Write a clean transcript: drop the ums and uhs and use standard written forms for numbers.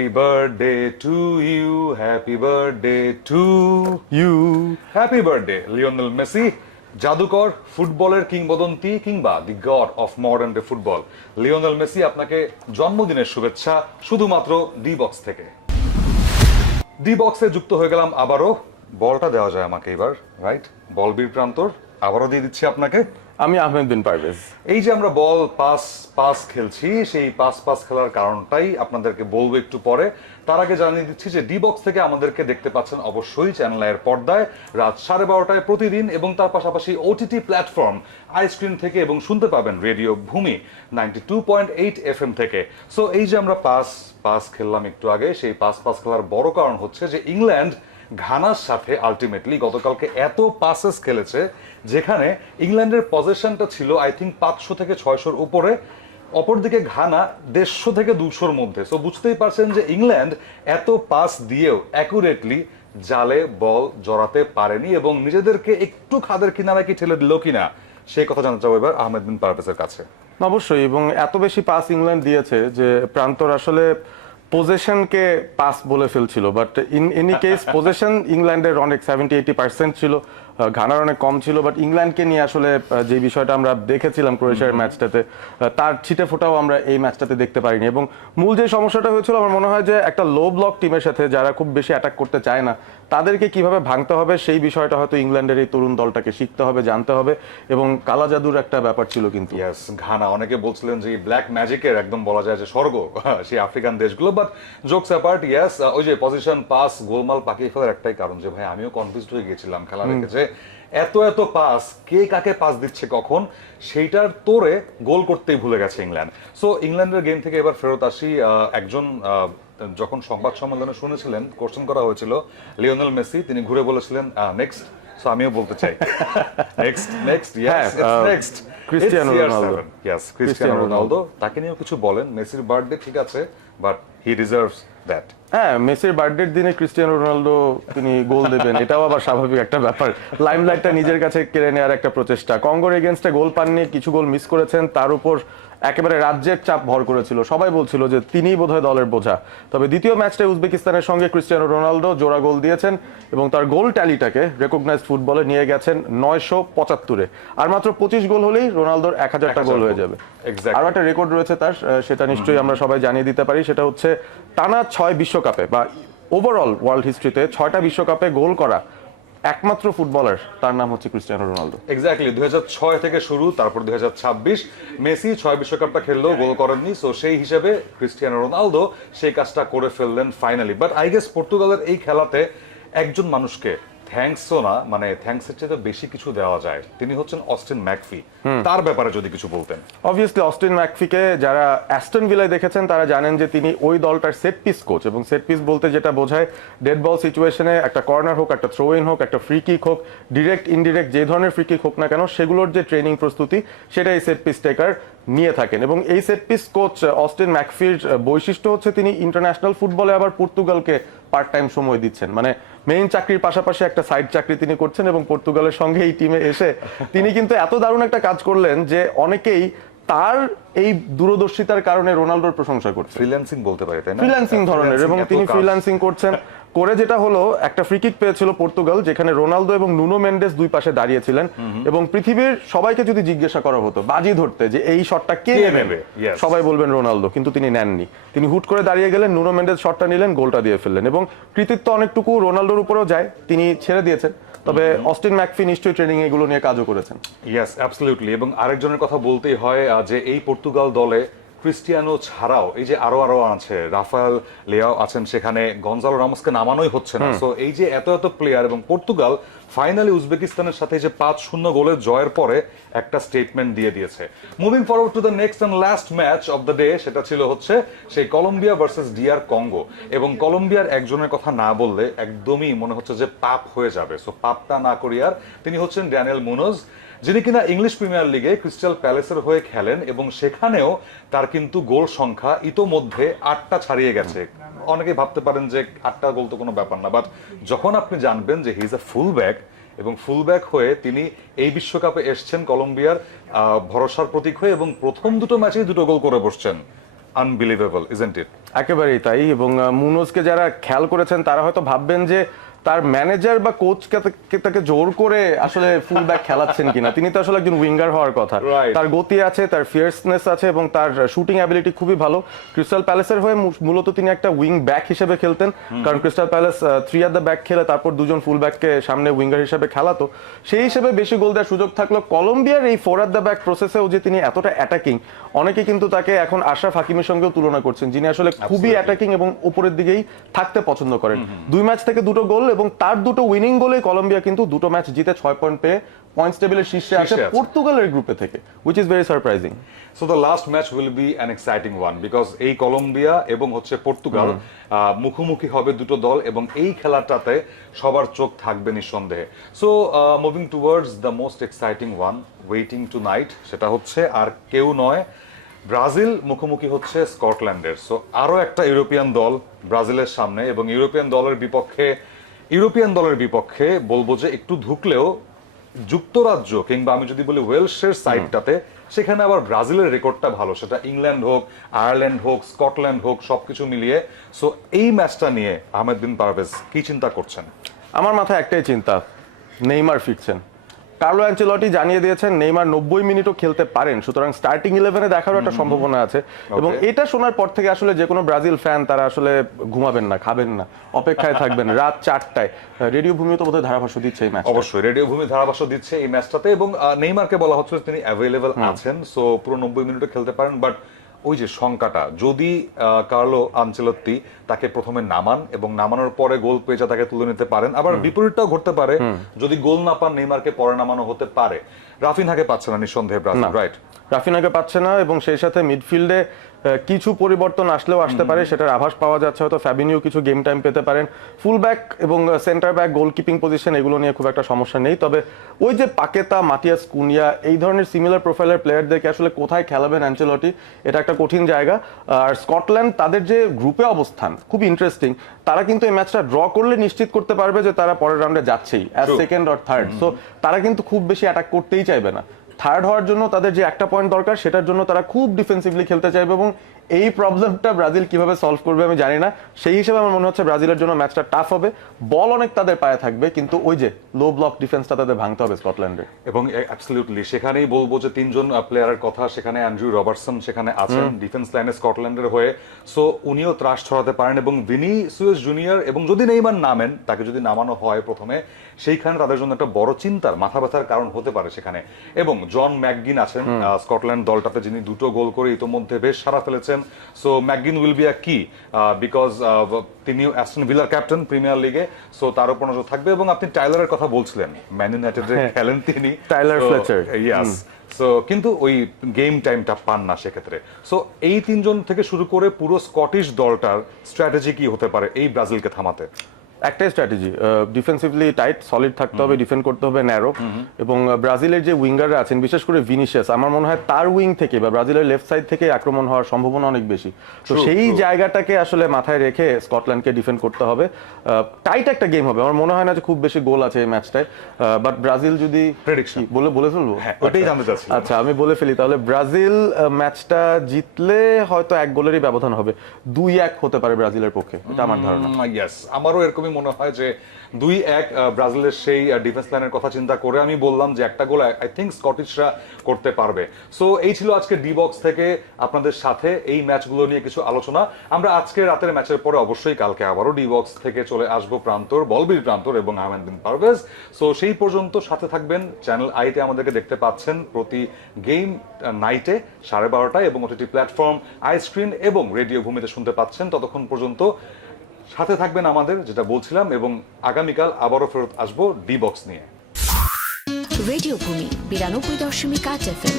Happy birthday to you, happy birthday to you. Happy birthday, Lionel Messi. জাদুকর, ফুটবলের কিংবদন্তি কিংবা the god of modern day football Lionel Messi, আপনাকে জন্মদিনের শুভেচ্ছা শুধুমাত্র ডি বক্স থেকে। ডি বক্সে যুক্ত হয়ে গেলাম আবারও। বলটা দেওয়া যায় আমাকে এবার, রাইট? বল বীর প্রান্তর আবারও দিয়ে দিচ্ছি আপনাকে। আমি আহমেদ বিন পারভেজ। এই যে আমরা বল পাস খেলছি, সেই পাস খেলার কারণটাই আপনাদেরকে বলবো একটু পরে। তার আগে জানিয়ে দিচ্ছি যে ডি বক্স থেকে আমাদেরকে দেখতে পাচ্ছেন অবশ্যই চ্যানেল এর পর্দায় রাত 12:30টায় প্রতিদিন, এবং তার পাশাপাশি ওটিটি প্ল্যাটফর্ম আইস্ক্রিন থেকে, এবং শুনতে পাবেন রেডিও ভূমি 92.8 FM থেকে। সো এই যে আমরা পাস খেললাম একটু আগে, সেই পাস খেলার বড় কারণ হচ্ছে যে ইংল্যান্ড ঘানার সাথে আলটিমেটলি গতকালকে এত পাসেস খেলেছে, যেখানে ইংল্যান্ডের পজিশনটা ছিল আই থিঙ্ক 500 থেকে 600-র উপরে, অপরদিকে ঘানা 150 থেকে 200-র মধ্যে। সো বুঝতেই পারছেন যে ইংল্যান্ড এত পাস দিয়েও অ্যাকুরেটলি জালে বল জড়াতে পারেনি, এবং নিজেদেরকে একটু খাদের কিনারা কি ঠেলে দিল কিনা সেই কথা জানতে চাবো এবার আহমেদ বিন পারভেজের কাছে। অবশ্যই, এবং এত বেশি পাস ইংল্যান্ড দিয়েছে যে প্রান্তর আসলে পজেশনকে পাস বলে ফেলছিল, but in any case possession ইংল্যান্ডের অনেক 70-80% ছিল, ঘানার অনেক কম ছিল। বাট ইংল্যান্ডকে নিয়ে আসলে যে বিষয়টা আমরা দেখেছিলাম ক্রোয়েশিয়ার ম্যাচটাতে, তার ছিটে ফোটাও আমরা এই ম্যাচটাতে দেখতে পারিনি। এবং মূল যে সমস্যাটা হয়েছিল আমার মনে হয় যে একটা লো ব্লক টিমের সাথে যারা খুব বেশি অ্যাটাক করতে চায় না, তাদেরকে কিভাবে ভাঙতে হবে সেই বিষয়টা হয়তো ইংল্যান্ডের এই তরুণ দলটাকে শিখতে হবে, জানতে হবে, এবং কালা জাদুর একটা ব্যাপার ছিল কিন্তু। ইয়েস, ঘানা অনেকে বলছিলেন যে ব্ল্যাক ম্যাজিকের একদম বলা যায় যে স্বর্গ সেই আফ্রিকান দেশগুলো। বাট জোকস অ্যাপার্ট, ইয়েস, ওই যে পজিশন পাস গোলমাল পাকিয়ে ফেলার একটাই কারণ যে ভাই আমিও কনফিউজড হয়ে গিয়েছিলাম খেলা রেখেছে, এত পাস কে কাকে পাস দিচ্ছে কখন, সেইটার তোরে গোল করতেই ভুলে গেছে ইংল্যান্ড। সো ইংল্যান্ডের গেম থেকে এবার ফেরত আসি। একজন যখন সংবাদ সম্মেলনে শুনেছিলেন, কোশ্চেন করা হয়েছিল লিওনেল মেসি, তিনি ঘুরে বলেছিলেন নেক্সট। সো আমিও বলতে চাই next Cristiano Ronaldo. Yes, Cristiano Ronaldo. তাকে নিয়েও কিছু বলেন। মেসির বার্থডে ঠিক আছে, বাট হি ডিজার্ভস দ্যাট। হ্যাঁ, মেসির বার্থডের দিনে ক্রিস্টিয়ানো রোনালদো তিনি গোল দেবেন, এটাও আবার স্বাভাবিক একটা ব্যাপার। লাইমলাইটটা নিজের কাছে কেড়ে নেওয়ার একটা প্রচেষ্টা। কঙ্গোর এগেনস্টে গোল পাননি, কিছু গোল মিস করেছেন, তার উপর একেবারে রাজ্যের চাপ ভর করেছিল। সবাই বলছিল যে তিনিই বোধহয় দলের বোঝা। তবে দ্বিতীয় ম্যাচটা উজবেকিস্তানের সঙ্গে ক্রিস্টিয়ানো রোনালদো জোড়া গোল দিয়েছেন, এবং তার গোল ট্যালিটাকে রেকগনাইজড ফুটবলে নিয়ে গেছেন 975-এ। আর মাত্র 25 গোল হলেই রোনালদোর 1000টা গোল হয়ে যাবে। আরও একটা রেকর্ড রয়েছে তার, সেটা নিশ্চয়ই আমরা সবাই জানিয়ে দিতে পারি। সেটা হচ্ছে টানা 6 বিশ্বকাপে বা ওভারঅল ওয়ার্ল্ড হিস্ট্রিতে 6টা বিশ্বকাপে গোল করা একমাত্র ফুটবলার, তার নাম হচ্ছে ক্রিস্টিয়ানো রোনালদো। এক্স্যাক্টলি, 2006 থেকে শুরু, তারপর 2026 মেসি 6 বিশ্বকাপটা খেললেও গোল করেননি। সো সেই হিসেবে ক্রিস্টিয়ানো রোনালদো সেই কাজটা করে ফেললেন ফাইনালি। বাট আই গেস পর্তুগালের এই খেলাতে একজন মানুষকে থ্যাঙ্কসও না, মানে থ্যাঙ্কসের চেয়ে বেশি কিছু দেওয়া যায়, তিনি হচ্ছেন অস্টিন ম্যাকফি। তার ব্যাপারে যদি কিছু বলতেন। অবভিয়াসলি অস্টিন ম্যাকফিকে যারা অ্যাস্টন ভিলায় দেখেছেন তারা জানেন যে তিনি ওই দলটার সেট পিস কোচ, এবং সেট পিস বলতে যেটা বোঝায় ডেড বল সিচুয়েশনে একটা কর্নার হোক, একটা থ্রো ইন হোক, একটা ফ্রি কিক হোক, ডিরেক্ট ইনডিরেক্ট যে ধরনের ফ্রি কিক হোক না কেন, সেগুলোর যে ট্রেনিং প্রস্তুতি সেটা এই সেট পিস টেকার নিয়ে থাকেন। এবং এই সেট পিস কোচ অস্টিন ম্যাকফির বৈশিষ্ট্য হচ্ছে তিনি ইন্টারন্যাশনাল ফুটবলে আবার পর্তুগালকে পার্ট টাইম সময় দিচ্ছেন, মানে মেইন চাকরির পাশাপাশি একটা সাইড চাকরি তিনি করছেন, এবং পর্তুগালের সঙ্গে এই টিমে এসে তিনি কিন্তু এত দারুণ একটা কাজ করলেন যে অনেকেই তার এই দূরদর্শিতার কারণে রোনালদোর প্রশংসা করছে। ফ্রিল্যান্সিং বলতে পারে, তাই না? ফ্রিল্যান্সিং ধরনের, এবং তিনি ফ্রিল্যান্সিং করছেন করে যেটা হলো একটা ফ্রি কিক পেয়েছিল পর্তুগাল, যেখানে রোনালদো এবং নুনো মেন্ডেস দুই পাশে দাঁড়িয়েছিলেন, এবং পৃথিবীর সবাইকে যদি জিজ্ঞাসা করা হতো বাজি ধরতে যে এই শটটা কে নেবে, সবাই বলবেন রোনালদো, কিন্তু তিনি নেননি। তিনি হুট করে দাঁড়িয়ে গেলেন, নুনো মেন্ডেস শটটা নিলেন, গোলটা দিয়ে ফেললেন, এবং কৃতিত্ব অনেকটুকু রোনালদোর উপরেও যায়, তিনি ছেড়ে দিয়েছেন। তবে অস্টিন ম্যাকফি নিশ্চয়ই ট্রেনিং এগুলো নিয়ে কাজও করেছেন। Yes, absolutely. এবং আরেকজনের কথা বলতেই হয় যে এই পর্তুগাল দলে ক্রিস্টিয়ানো ছাড়াও এই যে আরো আছে, রাফায়েল লিয়াও আছেন সেখানে, গনজালো রামোসকে নামানোই হচ্ছে না। সো এই যে এত প্লেয়ার, এবং পর্তুগাল ফাইনালি উজবেকিস্তানের সাথে যে 5-0 গোলের জয়ের পরে একটা স্টেটমেন্ট দিয়ে দিয়েছে। Moving forward to the next and last match of the day, সেটা ছিল হচ্ছে সেই কলম্বিয়া ভার্সেস ডিআর কঙ্গো। এবং কলম্বিয়ার একজনের কথা না বললে একদমই মনে হচ্ছে যে পাপ হয়ে যাবে। সো পাপটা না করি আর, তিনি হচ্ছেন ড্যানিয়েল মুনোজ, যিনি কিনা ইংলিশ প্রিমিয়ার লিগে ক্রিস্টাল প্যালেসের হয়ে খেলেন, এবং সেখানেও তার কিন্তু গোল সংখ্যা ইতোমধ্যে 8টা ছাড়িয়ে গেছে। অনেকে ভাবতে পারেন যে 8টা গোল তো কোনো ব্যাপার না, বাট যখন আপনি জানবেন যে he is a full back, এবং ফুল ব্যাক হয়ে তিনি এই বিশ্বকাপে এসছেন কলম্বিয়ার ভরসার প্রতীক হয়ে, এবং প্রথম দুটো ম্যাচেই 2টো গোল করে বসছেন, আনবিলিভেবল, ইজন্ট ইট? একেবারেই তাই, এবং মুনোজকে যারা খেয়াল করেছেন তারা হয়তো ভাববেন যে তার ম্যানেজার বা কোচকে তাকে জোর করে আসলে ফুল ব্যাক খেলাচ্ছেন কিনা। তিনি তো আসলে একজন উইঙ্গার হওয়ার কথা। Right. তার গতি আছে, তার ফিয়ার্সনেস আছে এবং তার শুটিং অ্যাবিলিটি খুবই ভালো। ক্রিস্টাল প্যালেসের হয়ে মূলত তিনি একটা উইং ব্যাক হিসেবে খেলতেন, কারণ crystal palace 3 at the back খেলে তারপর দুজন ফুল ব্যাককে সামনে উইঙ্গার হিসেবে খেলাতো। সেই হিসেবে বেশি গোল দেওয়ার সুযোগ থাকলো। কলম্বিয়ার এই 4 at the ব্যাক প্রসেসেও যে তিনি এতটা অ্যাটাকিং, অনেকে কিন্তু তাকে এখন আশরাফ হাকিমের সঙ্গেও তুলনা করছেন, যিনি আসলে খুবই অ্যাটাকিং এবং উপরের দিকেই থাকতে পছন্দ করেন। 2 ম্যাচ থেকে 2টো গোল এবং তার 2টো উইনিং গোলে কলম্বিয়া কিন্তু 2টো ম্যাচ জিতে 6 পয়েন্ট পেয়ে পয়েন্টস টেবিলের শীর্ষে আসে পর্তুগালের গ্রুপে থেকে, which is very surprising. So the last match will be an exciting one because এই কলম্বিয়া এবং হচ্ছে পর্তুগাল মুখোমুখি হবে দুটো দল এবং এই খেলাটাতে সবার চোখ থাকবে নিঃসন্দেহে। So moving towards the most exciting one waiting to night, সেটা হচ্ছে আর কেউ নয়, ব্রাজিল মুখোমুখি হচ্ছে স্কটল্যান্ডের। সো আরো একটা ইউরোপিয়ান দল ব্রাজিলের সামনে, এবং ইউরোপিয়ান দলের বিপক্ষে বলবো যে একটু ধুকলেও যুক্তরাজ্য কিংবা আমি যদি বলি ওয়েলসের সাইডটাতে, সেখানে আবার ব্রাজিলের রেকর্ডটা ভালো, সেটা ইংল্যান্ড হোক, আয়ারল্যান্ড হোক, স্কটল্যান্ড হোক, সবকিছু মিলিয়ে। সো এই ম্যাচটা নিয়ে আহমেদ বিন পারভেজ কি চিন্তা করছেন? আমার মাথায় একটাই চিন্তা, নেইমার ফিরছেন। কার্লো অ্যানচেলটি জানিয়ে দিয়েছেন নেইমার 90 মিনিটও খেলতে পারেন, সুতরাং স্টার্টিং 11-এ দেখারও একটা সম্ভাবনা আছে। এবং এটা শোনার পর থেকে আসলে যে কোনো ব্রাজিল ফ্যান তারা আসলে ঘুমাবেন না, খাবেন না, অপেক্ষায় থাকবেন রাত 4টায়। রেডিও ভূমি তো বোধহয় ধারাভাষ্য দিচ্ছে এই ম্যাচ। অবশ্যই রেডিও ভূমি ধারাভাষ্য দিচ্ছে এই ম্যাচটাতে, এবং নেইমারকে বলা হচ্ছে তিনি অ্যাভেলেবল আছেন, সো পুরো 90 মিনিটও খেলতে পারেন। বাট ওই যে শঙ্কাটা, যদি কার্লো আনচেলত্তি তাকে প্রথমে নামান এবং নামানোর পরে গোল পেয়ে তাকে তুলে নিতে পারেন, আবার বিপরীতটাও ঘটতে পারে, যদি গোল না পান নেইমারকে পরে নামানো হতে পারে। রাফিনহাকে পাচ্ছে না নিঃসন্দেহে ব্রাজিল, রাইট? রাফিনাকে পাচ্ছে না, এবং সেই সাথে মিডফিল্ডে কিছু পরিবর্তন আসলেও আসতে পারে, সেটার আভাস পাওয়া যাচ্ছে। হয়তো ফ্যাবিনিও কিছু গেম টাইম পেতে পারেন। ফুল ব্যাক এবং সেন্টার ব্যাক, গোলকিপিং পজিশন, এগুলো নিয়ে খুব একটা সমস্যা নেই। তবে ওই যে পাকেতা, মাতিয়াস কুনিয়া, এই ধরনের সিমিলার প্রোফাইলের প্লেয়ারদেরকে আসলে কোথায় খেলাবেন অ্যানচেলটি, এটা একটা কঠিন জায়গা। আর স্কটল্যান্ড তাদের যে গ্রুপে অবস্থান খুব ইন্টারেস্টিং, তারা কিন্তু এই ম্যাচটা ড্র করলে নিশ্চিত করতে পারবে যে তারা পরের রাউন্ডে যাচ্ছেই as second or third. So তারা কিন্তু খুব বেশি অ্যাটাক করতেই চাইবে না। থার্ড হওয়ার জন্য তাদের যে একটা পয়েন্ট দরকার, সেটার জন্য তারা খুব ডিফেন্সিভলি খেলতে চাইবে, এবং এই প্রবলেমটা ব্রাজিল কিভাবে সলভ করবে আমি জানি না। সেই হিসেবে আমার মনে হচ্ছে ব্রাজিলের জন্য ম্যাচটা টাফ হবে। বল অনেক তাদের পায়ে থাকবে, কিন্তু ওই যে লো ব্লক ডিফেন্সটা তাদের ভাঙতে হবে স্কটল্যান্ডের। এবং অ্যাবসলিউটলি সেখানেই বলবো যে 3জন প্লেয়ারের কথা, সেখানে অ্যান্ড্রু রবার্টসন সেখানে আছেন ডিফেন্স লাইনে স্কটল্যান্ডের হয়ে, সো উনিও ত্রাস ছড়াতে পারেন। এবং ভিনিসিয়াস জুনিয়র, এবং যদি নেইমার নামেন, তাকে যদি নামানো হয় প্রথমে, সেইখানে তাদের জন্য একটা বড় চিন্তার, মাথা ব্যথার কারণ হতে পারে সেখানে। এবং জন ম্যাকগিন আছেন স্কটল্যান্ড দলটাতে, যিনি 2টো গোল করে ইতোমধ্যে বেশ সাড়া ফেলেছেন। সো ম্যাকগিন উইল বি আ কি, বিকজ তিনিও অ্যাস্টন ভিলার ক্যাপ্টেন প্রিমিয়ার লিগে, সো তার উপর নজর থাকবে। এবং আপনি টাইলারের কথা বলছিলেন, ম্যান ইউনাইটেডে খেলেন তিনি, টাইলার ফ্লেচার, ইয়াস। সো কিন্তু ওই গেম টাইমটা পান না সেক্ষেত্রে। সো এই 3জন থেকে শুরু করে পুরো স্কটিশ দলটার স্ট্র্যাটেজি কি হতে পারে এই ব্রাজিলকে থামাতে? একটাই স্ট্র্যাটেজি, ডিফেন্সিভলি টাইট, সলিড থাকতে হবে, ডিফেন্ড করতে হবে ন্যারো। এবং ব্রাজিলের যে উইঙ্গাররা আছেন, বিশেষ করে ভিনিসিয়াস, আমার মনে হয় তার উইং থেকে বা ব্রাজিলের লেফট সাইড থেকে আক্রমণ হওয়ার সম্ভাবনা অনেক বেশি। তো সেই জায়গাটাকে আসলে মাথায় রেখে স্কটল্যান্ডকে ডিফেন্ড করতে হবে। টাইট একটা গেম হবে, আমার মনে হয় না যে খুব বেশি গোল আছে এই ম্যাচটায়। বাট ব্রাজিল যদি প্রেডিকশন বলে ফেলবো, ওটাই জানতে চাচ্ছি। আচ্ছা আমি বলে ফেলি তাহলে। ব্রাজিল ম্যাচটা জিতলে হয়তো 1 গোলেরই ব্যবধান হবে, 2-1 হতে পারে ব্রাজিলের পক্ষে, এটা আমার ধারণা। ইয়েস, আমারও এরকমই মনে হয় যে 2-1 ব্রাজিলের সেই ডিফেন্স লাইনের কথা চিন্তা করে আমি বললাম যে একটা গোল আই থিংক স্কটিশরা করতে পারবে। সো এই ছিল আজকে ডি বক্স থেকে আপনাদের সাথে এই ম্যাচগুলো নিয়ে কিছু আলোচনা। আমরা আজকে রাতের ম্যাচের পরে অবশ্যই কালকে আবারও ডি বক্স থেকে চলে আসবো প্রান্তর, বলবীর প্রান্তর এবং আহমেদ বিন পারভেজ। সো সেই পর্যন্ত সাথে থাকবেন। চ্যানেল আইতে আমাদেরকে দেখতে পাচ্ছেন প্রতি গেম নাইটে 12:30 এবং ওটিটি প্ল্যাটফর্ম আইস্ক্রিন এবং রেডিও ভূমিতে শুনতে পাচ্ছেন। ততক্ষণ পর্যন্ত সাথে থাকবেন আমাদের, যেটা বলছিলাম, এবং আগামীকাল আবারও ফেরত আসবো ডি বক্স নিয়ে। রেডিও ভূমি 92.8 FM।